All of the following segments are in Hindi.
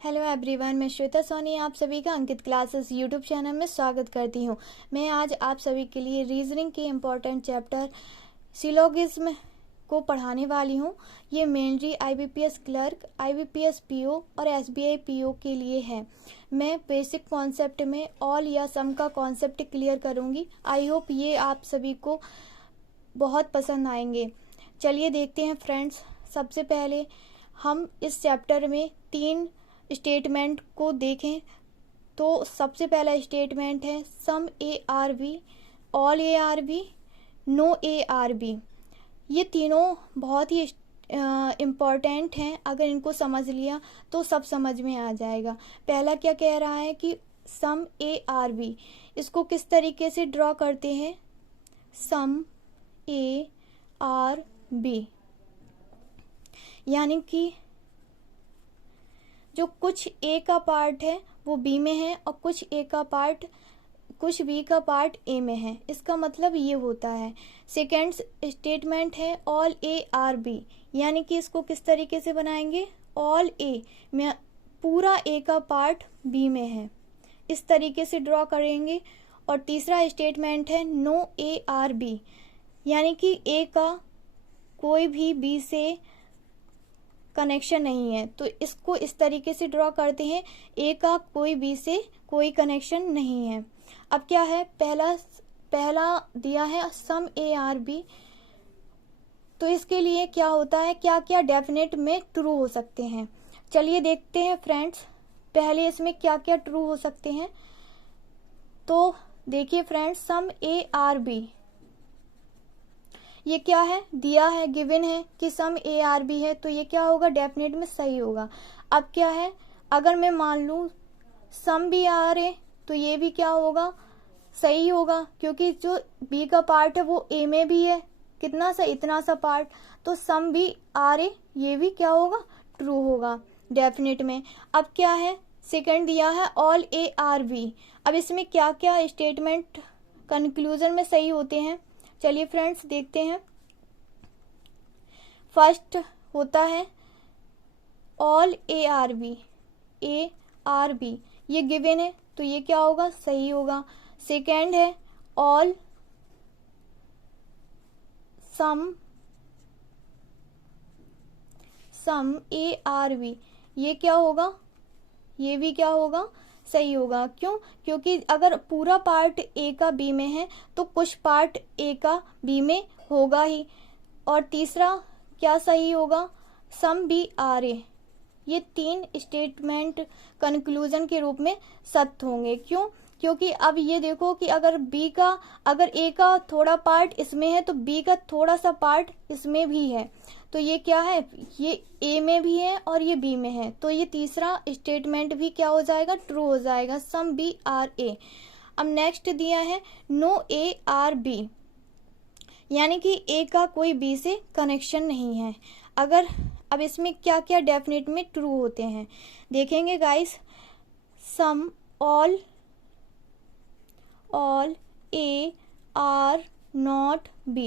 हेलो एवरीवन, मैं श्वेता सोनी आप सभी का अंकित क्लासेस यूट्यूब चैनल में स्वागत करती हूँ। मैं आज आप सभी के लिए रीजनिंग के इम्पोर्टेंट चैप्टर सिलोगिज्म को पढ़ाने वाली हूँ। ये mainly IBPS clerk, IBPS PO और SBI PO के लिए है। मैं बेसिक कॉन्सेप्ट में ऑल या सम का कॉन्सेप्ट क्लियर करूँगी। आई होप ये आप सभी को बहुत पसंद आएंगे। चलिए देखते हैं फ्रेंड्स। सबसे पहले हम इस चैप्टर में 3 स्टेटमेंट को देखें। तो सबसे पहला स्टेटमेंट है some ARB, all ARB, no ARB। ये तीनों बहुत ही इम्पॉर्टेंट हैं। अगर इनको समझ लिया तो सब समझ में आ जाएगा। पहला क्या कह रहा है कि सम ARB, इसको किस तरीके से ड्रॉ करते हैं। सम ARB यानी कि जो कुछ A का पार्ट है वो B में है और कुछ B का पार्ट A में है। इसका मतलब ये होता है। सेकेंड स्टेटमेंट है ऑल ARB, यानी कि इसको किस तरीके से बनाएंगे। ऑल A में पूरा A का पार्ट B में है, इस तरीके से ड्रॉ करेंगे। और तीसरा स्टेटमेंट है नो ARB, यानी कि A का कोई भी B से कनेक्शन नहीं है, तो इसको इस तरीके से ड्रॉ करते हैं। A का कोई B से कोई कनेक्शन नहीं है। अब क्या है, पहला दिया है सम ARB, तो इसके लिए क्या होता है, क्या क्या डेफिनेट में ट्रू हो सकते हैं। चलिए देखते हैं फ्रेंड्स, पहले इसमें क्या क्या ट्रू हो सकते हैं। तो देखिए फ्रेंड्स, सम ARB ये क्या है, दिया है, गिवन है कि सम ARB है, तो ये क्या होगा, डेफिनेट में सही होगा। अब क्या है, अगर मैं मान लूँ सम भी आ रहे तो ये भी क्या होगा, सही होगा, क्योंकि जो B का पार्ट है वो A में भी है, कितना सा, इतना सा पार्ट, तो सम भी आ रहे, ये भी क्या होगा, ट्रू होगा डेफिनेट में। अब क्या है, सेकंड दिया है ऑल ARB। अब इसमें क्या क्या स्टेटमेंट कंक्लूजन में सही होते हैं, चलिए फ्रेंड्स देखते हैं। फर्स्ट होता है ऑल ARB, ये गिवन है तो ये क्या होगा, सही होगा। सेकेंड है ऑल सम ARB, ये क्या होगा, ये भी क्या होगा, सही होगा। क्यों, क्योंकि अगर पूरा पार्ट A का B में है तो कुछ पार्ट A का B में होगा ही। और तीसरा क्या सही होगा, सम भी आ रहे, ये 3 स्टेटमेंट कंक्लूजन के रूप में सत्य होंगे। क्यों, क्योंकि अब ये देखो कि अगर A का थोड़ा पार्ट इसमें है तो B का थोड़ा सा पार्ट इसमें भी है, तो ये क्या है, ये A में भी है और ये B में है, तो ये तीसरा स्टेटमेंट भी क्या हो जाएगा, ट्रू हो जाएगा, सम B R A। अब नेक्स्ट दिया है नो ARB, यानी कि A का कोई B से कनेक्शन नहीं है। अब इसमें क्या क्या डेफिनेट में ट्रू होते हैं देखेंगे guys. Some all A R not B,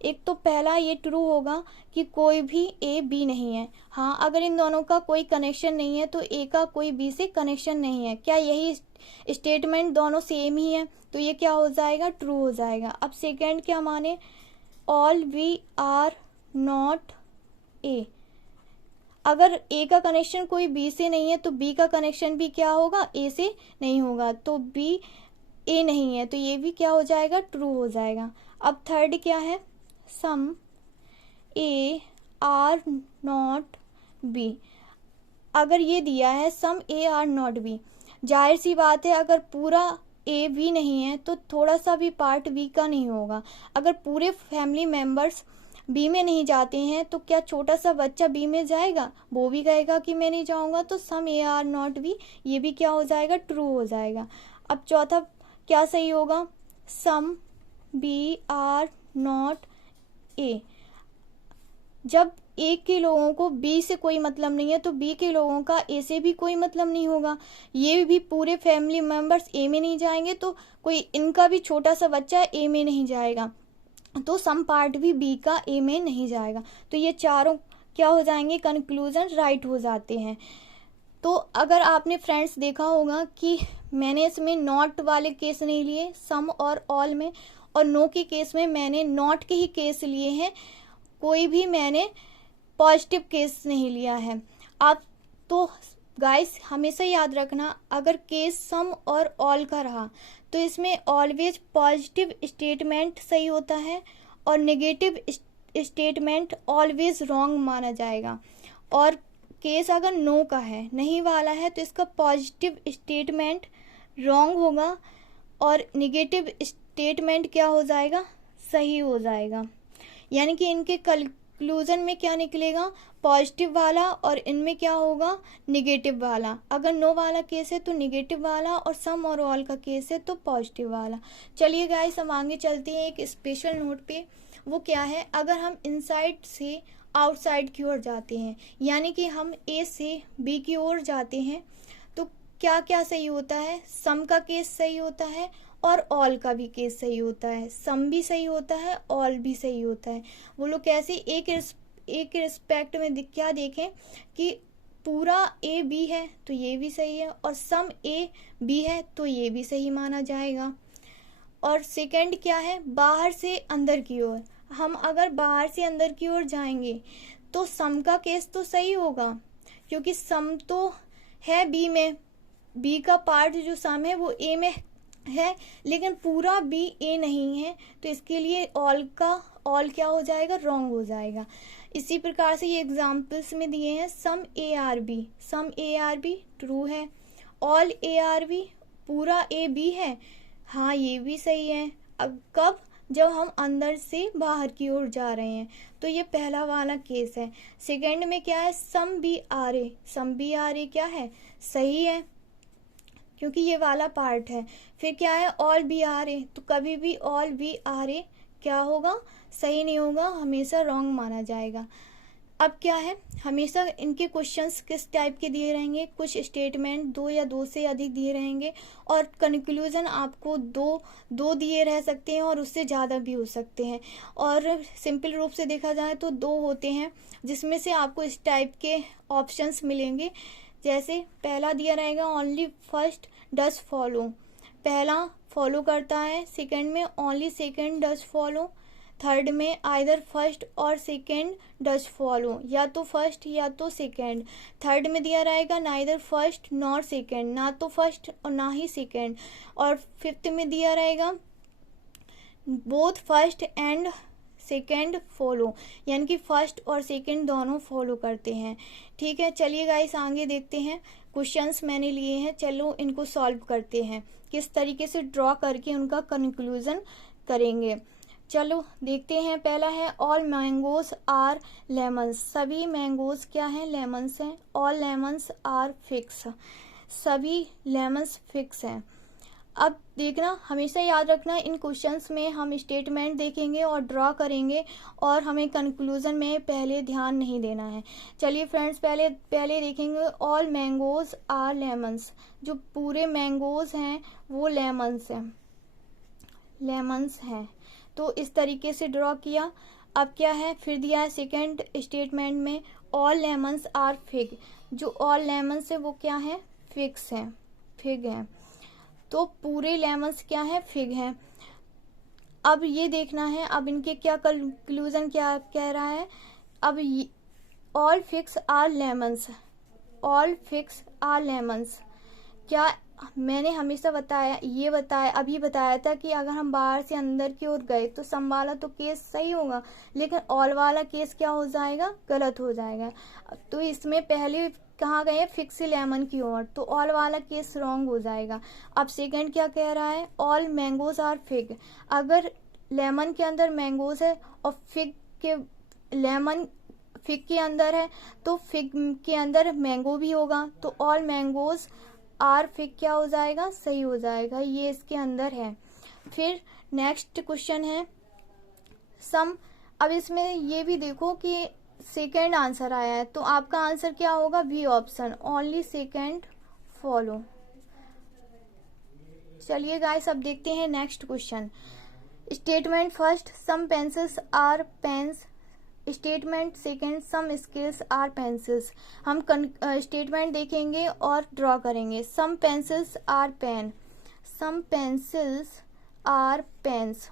एक तो पहला ये ट्रू होगा कि कोई भी A B नहीं है। हाँ, अगर इन दोनों का कोई कनेक्शन नहीं है तो A का कोई B से कनेक्शन नहीं है। क्या यही स्टेटमेंट दोनों सेम ही है, तो ये क्या हो जाएगा, ट्रू हो जाएगा। अब सेकेंड क्या माने, all B R not A, अगर A का कनेक्शन कोई B से नहीं है तो B का कनेक्शन भी क्या होगा, A से नहीं होगा, तो B A नहीं है, तो ये भी क्या हो जाएगा, ट्रू हो जाएगा। अब थर्ड क्या है, सम A R नॉट B, अगर ये दिया है सम A R नॉट B, जाहिर सी बात है अगर पूरा A B नहीं है तो थोड़ा सा भी पार्ट B का नहीं होगा। अगर पूरे फैमिली मेंबर्स B में नहीं जाते हैं तो क्या छोटा सा बच्चा B में जाएगा, वो भी कहेगा कि मैं नहीं जाऊंगा, तो सम A R नॉट B ये भी क्या हो जाएगा, ट्रू हो जाएगा। अब चौथा क्या सही होगा, सम B R नॉट A, जब A के लोगों को B से कोई मतलब नहीं है तो B के लोगों का A से भी कोई मतलब नहीं होगा। ये भी पूरे फैमिली मेंबर्स A में नहीं जाएंगे तो कोई इनका भी छोटा सा बच्चा A में नहीं जाएगा, तो सम पार्ट भी B का A में नहीं जाएगा। तो ये चारों क्या हो जाएंगे, कंक्लूजन राइट हो जाते हैं। तो अगर आपने फ्रेंड्स देखा होगा कि मैंने इसमें नॉट वाले केस नहीं लिए सम और ऑल में, और नो के केस में मैंने नॉट के ही केस लिए हैं, कोई भी मैंने पॉजिटिव केस नहीं लिया है। आप तो गाइस हमेशा याद रखना, अगर केस सम और ऑल का रहा तो इसमें ऑलवेज पॉजिटिव स्टेटमेंट सही होता है और नेगेटिव स्टेटमेंट ऑलवेज रॉन्ग माना जाएगा। और केस अगर नो का है, नहीं वाला है, तो इसका पॉजिटिव स्टेटमेंट रॉन्ग होगा और नेगेटिव स्टेटमेंट क्या हो जाएगा, सही हो जाएगा। यानी कि इनके कंक्लूजन में क्या निकलेगा, पॉजिटिव वाला, और इनमें क्या होगा, नेगेटिव वाला। अगर नो वाला केस है तो नेगेटिव वाला, और सम और ऑल का केस है तो पॉजिटिव वाला। चलिए गाइस हम आगे चलते हैं एक स्पेशल नोट पे। वो क्या है, अगर हम इनसाइड से आउटसाइड की ओर जाते हैं, यानी कि हम ए से बी की ओर जाते हैं, तो क्या क्या सही होता है, सम का केस सही होता है और ऑल का भी केस सही होता है। सम भी सही होता है, ऑल भी सही होता है। वो लोग कैसे, एक रिस्पेक्ट में क्या देखें कि पूरा ए बी है तो ये भी सही है, और सम ए बी है तो ये भी सही माना जाएगा। और सेकंड क्या है, बाहर से अंदर की ओर। हम अगर बाहर से अंदर की ओर जाएंगे तो सम का केस तो सही होगा, क्योंकि सम तो है बी में, बी का पार्ट जो सम है वो ए में है, लेकिन पूरा बी ए नहीं है, तो इसके लिए ऑल क्या हो जाएगा, रॉन्ग हो जाएगा। इसी प्रकार से ये एग्जाम्पल्स में दिए हैं, सम ए आर बी ट्रू है, ऑल ए आर बी पूरा ए बी है, हाँ ये भी सही है। अब कब, जब हम अंदर से बाहर की ओर जा रहे हैं, तो ये पहला वाला केस है। सेकंड में क्या है, सम बी आर ए क्या है, सही है, क्योंकि ये वाला पार्ट है। फिर क्या है, ऑल बी आर ए, तो कभी भी ऑल बी आर ए क्या होगा, सही नहीं होगा, हमेशा रॉन्ग माना जाएगा। अब क्या है, हमेशा इनके क्वेश्चंस किस टाइप के दिए रहेंगे, कुछ स्टेटमेंट दो या दो से अधिक दिए रहेंगे, और कंक्लूजन आपको दो दिए रह सकते हैं और उससे ज़्यादा भी हो सकते हैं। और सिंपल रूप से देखा जाए तो दो होते हैं, जिसमें से आपको इस टाइप के ऑप्शंस मिलेंगे। जैसे पहला दिया रहेगा, ओनली फर्स्ट डज फॉलो, पहला फॉलो करता है, सेकंड में only second does follow, third में आइदर फर्स्ट और सेकंड डज फॉलो, या तो फर्स्ट या तो सेकंड। थर्ड में दिया रहेगा नाइदर फर्स्ट नॉर सेकंड, ना तो फर्स्ट और ना ही सेकंड। और फिफ्थ में दिया रहेगा both first and second follow, यानी कि फर्स्ट और सेकेंड दोनों फॉलो करते हैं। ठीक है, चलिए गाइस आगे देखते हैं। क्वेश्चंस मैंने लिए हैं, चलो इनको सॉल्व करते हैं, किस तरीके से ड्रॉ करके उनका कंक्लूजन करेंगे। चलो देखते हैं। पहला है, ऑल मैंगोज आर लेमन्स, सभी मैंगोज क्या हैं, लेमन्स हैं। ऑल लेमन्स आर फिक्स, सभी लेमन्स फिक्स हैं। अब देखना, हमेशा याद रखना, इन क्वेश्चंस में हम स्टेटमेंट देखेंगे और ड्रॉ करेंगे, और हमें कंक्लूजन में पहले ध्यान नहीं देना है। चलिए फ्रेंड्स, पहले देखेंगे, ऑल मैंगोज आर लेमन्स, जो पूरे मैंगोज हैं वो लेमन्स हैं। तो इस तरीके से ड्रॉ किया। अब क्या है, फिर दिया है सेकेंड स्टेटमेंट में, ऑल लेमन्स आर फिग, जो ऑल लेमन्स है वो क्या है, फिक्स है, फिग है, तो पूरे लेमन्स क्या है, फिग है। अब ये देखना है, अब इनके क्या कंक्लूजन क्या कह रहा है। अब all figs are lemons, all figs are lemons, क्या मैंने हमेशा अभी बताया था कि अगर हम बाहर से अंदर की ओर गए तो सम वाला तो केस सही होगा, लेकिन ऑल वाला केस क्या हो जाएगा, गलत हो जाएगा। तो इसमें पहले कहाँ गए, फिक्स लेमन की ओर, तो ऑल वाला केस रॉन्ग हो जाएगा। अब सेकंड क्या कह रहा है, ऑल मैंगोज आर फिग, अगर लेमन के अंदर मैंगोज है और फिग के अंदर है, तो फिग के अंदर मैंगो भी होगा, तो ऑल मैंगोज आर फिग क्या हो जाएगा, सही हो जाएगा, ये इसके अंदर है। फिर नेक्स्ट क्वेश्चन है सम। अब इसमें ये भी देखो कि सेकेंड आंसर आया है, तो आपका आंसर क्या होगा, B option, only second follow. चलिए गाइस अब देखते हैं next question. Statement first, some pencils are pens statement second, some scales are pencils. हम स्टेटमेंट देखेंगे और ड्रॉ करेंगे। Some pencils are pen, some pencils are pens.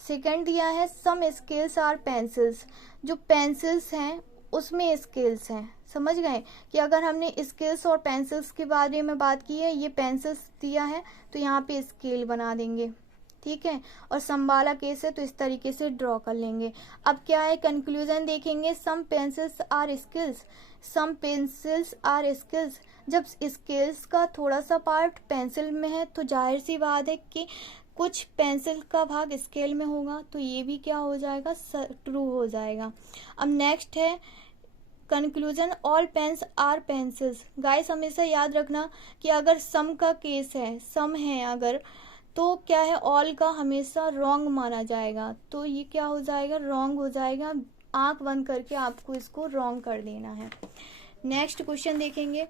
Second दिया है सम स्केल्स आर पेंसिल्स, जो पेंसिल्स हैं उसमें स्केल्स हैं। समझ गए कि अगर हमने स्केल्स और पेंसिल्स के बारे में बात की है, ये पेंसिल्स दिया है तो यहाँ पे स्केल बना देंगे, ठीक है। और सम वाला केस है तो इस तरीके से ड्रॉ कर लेंगे। अब क्या है, कंक्लूजन देखेंगे। Some pencils are scales, some pencils are scales. जब स्केल्स का थोड़ा सा पार्ट पेंसिल में है तो जाहिर सी बात है कि कुछ पेंसिल का भाग स्केल में होगा, तो ये भी क्या हो जाएगा, ट्रू हो जाएगा। अब नेक्स्ट है conclusion, all pens are pencils. Guys हमेशा याद रखना कि अगर सम का केस है, सम है अगर, तो क्या है, ऑल का हमेशा रॉन्ग माना जाएगा, तो ये क्या हो जाएगा, रॉन्ग हो जाएगा। आंख बंद करके आपको इसको रॉन्ग कर देना है। नेक्स्ट क्वेश्चन देखेंगे।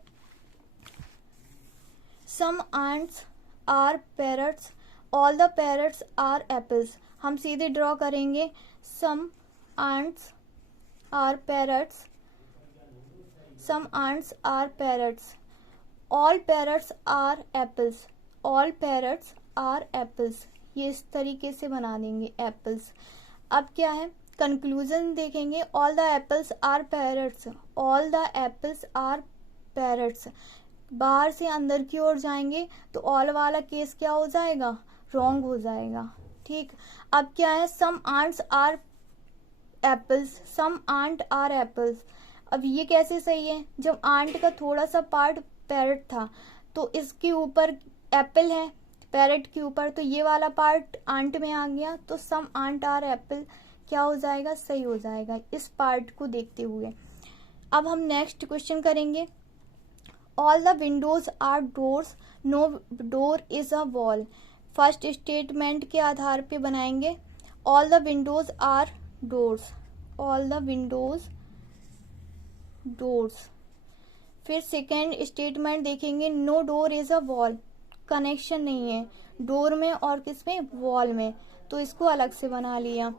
Some ants are parrots, all the parrots are apples. हम सीधे ड्रॉ करेंगे। Some ants are parrots, some ants are parrots, all parrots are apples, all parrots are apples. ये इस तरीके से बना देंगे, एप्पल्स। अब क्या है, कंक्लूजन देखेंगे। All the apples are parrots, all the apples are parrots. बाहर से अंदर की ओर जाएंगे तो ऑल वाला केस क्या हो जाएगा, रॉन्ग हो जाएगा, ठीक। अब क्या है, some ants are apples, some ant are apples. अब ये कैसे सही है, जब आंट का थोड़ा सा पार्ट पैरट था तो इसके ऊपर एप्पल है, पैरट के ऊपर, तो ये वाला पार्ट आंट में आ गया, तो सम आंट आर एप्पल क्या हो जाएगा, सही हो जाएगा इस पार्ट को देखते हुए। अब हम नेक्स्ट क्वेश्चन करेंगे। All the windows are doors, no door is a wall. First statement के आधार पे बनाएंगे। All the windows are doors, all the windows doors. फिर सेकेंड स्टेटमेंट देखेंगे। No door is a wall, connection नहीं है डोर में और किसमें, वॉल में, तो इसको अलग से बना लिया।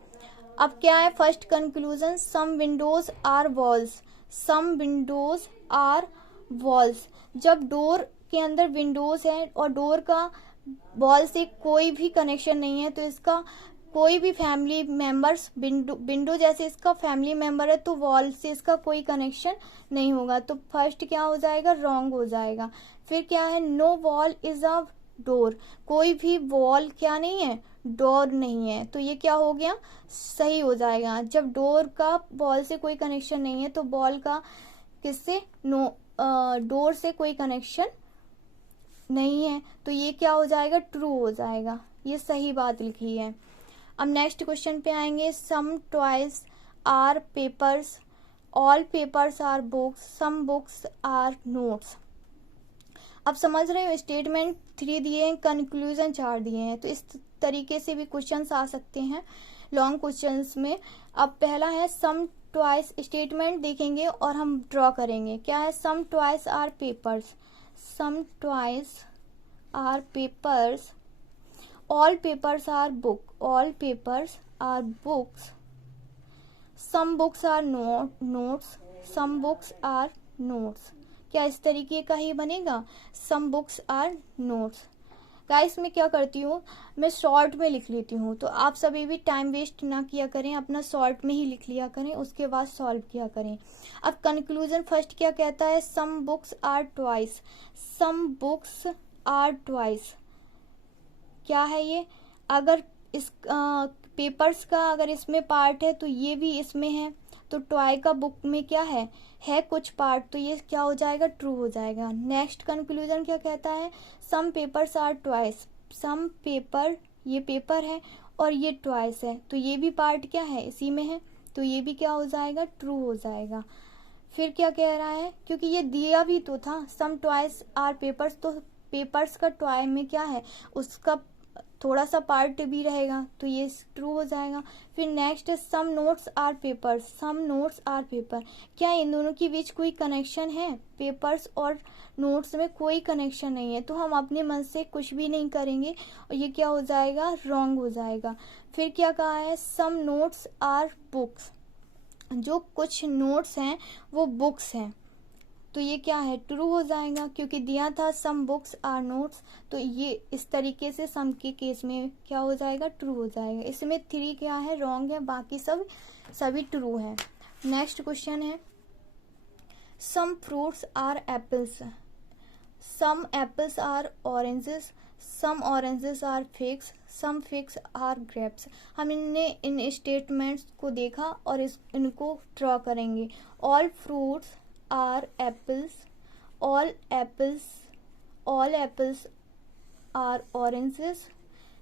अब क्या है, first conclusion. Some windows are walls, some windows are walls. जब डोर के अंदर विंडोज है और डोर का वॉल से कोई भी कनेक्शन नहीं है, तो इसका कोई भी फैमिली मेंबर्स, विंडो जैसे इसका फैमिली मेंबर है, तो वॉल से इसका कोई कनेक्शन नहीं होगा, तो फर्स्ट क्या हो जाएगा, रॉन्ग हो जाएगा। फिर क्या है, no wall is a door, कोई भी वॉल क्या नहीं है, डोर नहीं है, तो ये क्या हो गया, सही हो जाएगा। जब डोर का वॉल से कोई कनेक्शन नहीं है तो वॉल का किससे, डोर से कोई कनेक्शन नहीं है, तो ये क्या हो जाएगा, ट्रू हो जाएगा। ये सही बात लिखी है। अब नेक्स्ट क्वेश्चन पे आएंगे। Some toys are papers, all papers are books, some books are notes. अब समझ रहे हो, स्टेटमेंट 3 दिए हैं, कंक्लूजन 4 दिए हैं, तो इस तरीके से भी क्वेश्चंस आ सकते हैं लॉन्ग क्वेश्चंस में। अब पहला है सम टॉयज, स्टेटमेंट देखेंगे और हम ड्रॉ करेंगे। क्या है, some toys are papers, some toys are papers, all papers are book, all papers are books, some books are notes, some books are notes. क्या इस तरीके का ही बनेगा, some books are notes. Guys मैं क्या करती हूँ, मैं शॉर्ट में लिख लेती हूँ, तो आप सभी भी टाइम वेस्ट ना किया करें, अपना शॉर्ट में ही लिख लिया करें, उसके बाद सॉल्व किया करें। अब कंक्लूजन फर्स्ट क्या कहता है, some books are twice, some books are twice. क्या है ये, अगर इस पेपर्स का अगर इसमें पार्ट है तो ये भी इसमें है, तो टॉय का बुक में क्या है कुछ पार्ट, तो ये क्या हो जाएगा, ट्रू हो जाएगा। नेक्स्ट कंक्लूजन क्या कहता है, some papers are twice, some paper, ये पेपर है और ये ट्वाइस है, तो ये भी पार्ट क्या है, इसी में है, तो ये भी क्या हो जाएगा, ट्रू हो जाएगा। फिर क्या कह रहा है, क्योंकि ये दिया भी तो था, सम ट्वाइस आर पेपर्स, तो पेपर्स का टॉय में क्या है, उसका थोड़ा सा पार्ट भी रहेगा तो ये ट्रू हो जाएगा। फिर नेक्स्ट है some notes are paper, some notes are paper, क्या इन दोनों के बीच कोई कनेक्शन है? पेपर्स और नोट्स में कोई कनेक्शन नहीं है, तो हम अपने मन से कुछ भी नहीं करेंगे और ये क्या हो जाएगा? रॉन्ग हो जाएगा। फिर क्या कहा है? सम नोट्स आर बुक्स, जो कुछ नोट्स हैं वो बुक्स हैं, तो ये क्या है? ट्रू हो जाएगा, क्योंकि दिया था सम बुक्स आर नोट्स, तो ये इस तरीके से सम के केस में क्या हो जाएगा? ट्रू हो जाएगा। इसमें 3 क्या है? रॉन्ग है, बाकी सभी ट्रू है। नेक्स्ट क्वेश्चन है some fruits are apples, some apples are oranges, some oranges are figs, some figs are grapes. हम इन स्टेटमेंट्स को देखा और इनको ड्रॉ करेंगे। All fruits are apples, all apples are oranges,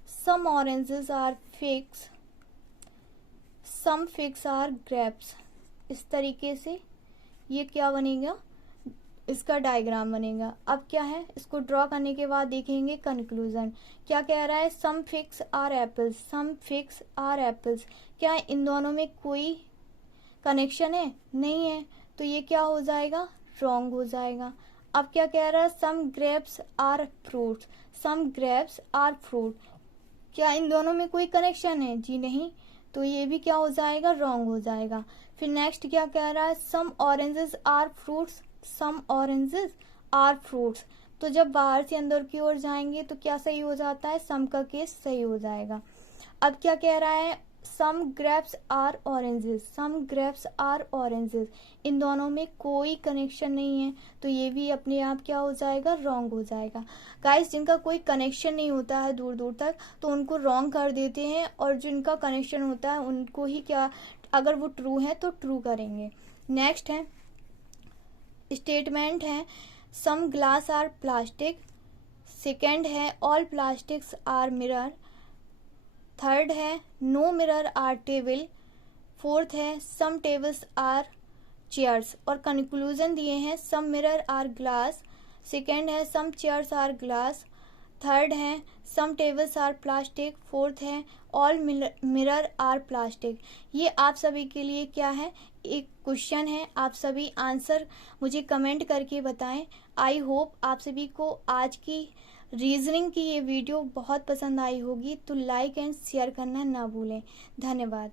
some oranges are figs, some figs are grapes। इस तरीके से ये क्या बनेगा? इसका डायग्राम बनेगा। अब क्या है? इसको ड्रॉ करने के बाद देखेंगे कंक्लूजन। क्या कह रहा है? Some figs are apples, some figs are apples, क्या इन दोनों में कोई कनेक्शन है? नहीं है, तो ये क्या हो जाएगा? रॉन्ग हो जाएगा। अब क्या कह रहा है? Some grapes are fruits, some grapes are fruit, क्या इन दोनों में कोई कनेक्शन है? जी नहीं, तो ये भी क्या हो जाएगा? रॉन्ग हो जाएगा। फिर नेक्स्ट क्या कह रहा है? Some oranges are fruits, some oranges are fruits, तो जब बाहर से अंदर की ओर जाएंगे तो क्या सही हो जाता है? सम का केस सही हो जाएगा। अब क्या कह रहा है? Some grapes are oranges, some grapes are oranges, इन दोनों में कोई कनेक्शन नहीं है, तो ये भी अपने आप क्या हो जाएगा? रॉन्ग हो जाएगा। गाइस, जिनका कोई कनेक्शन नहीं होता है दूर दूर तक तो उनको रॉन्ग कर देते हैं, और जिनका कनेक्शन होता है उनको ही क्या, अगर वो ट्रू है तो ट्रू करेंगे। नेक्स्ट है स्टेटमेंट है some glass are plastic, second है all plastics are mirror, third है no mirror are table, fourth है सम टेबल्स आर चेयर्स, और कंक्लूजन दिए हैं some mirror are glass, second है some chairs are glass, third है some tables are plastic, fourth है ऑल मिरर आर प्लास्टिक। ये आप सभी के लिए क्या है? एक क्वेश्चन है, आप सभी आंसर मुझे कमेंट करके बताएं। आई होप आप सभी को आज की रीजनिंग की ये वीडियो बहुत पसंद आई होगी, तो लाइक एंड शेयर करना ना भूलें। धन्यवाद।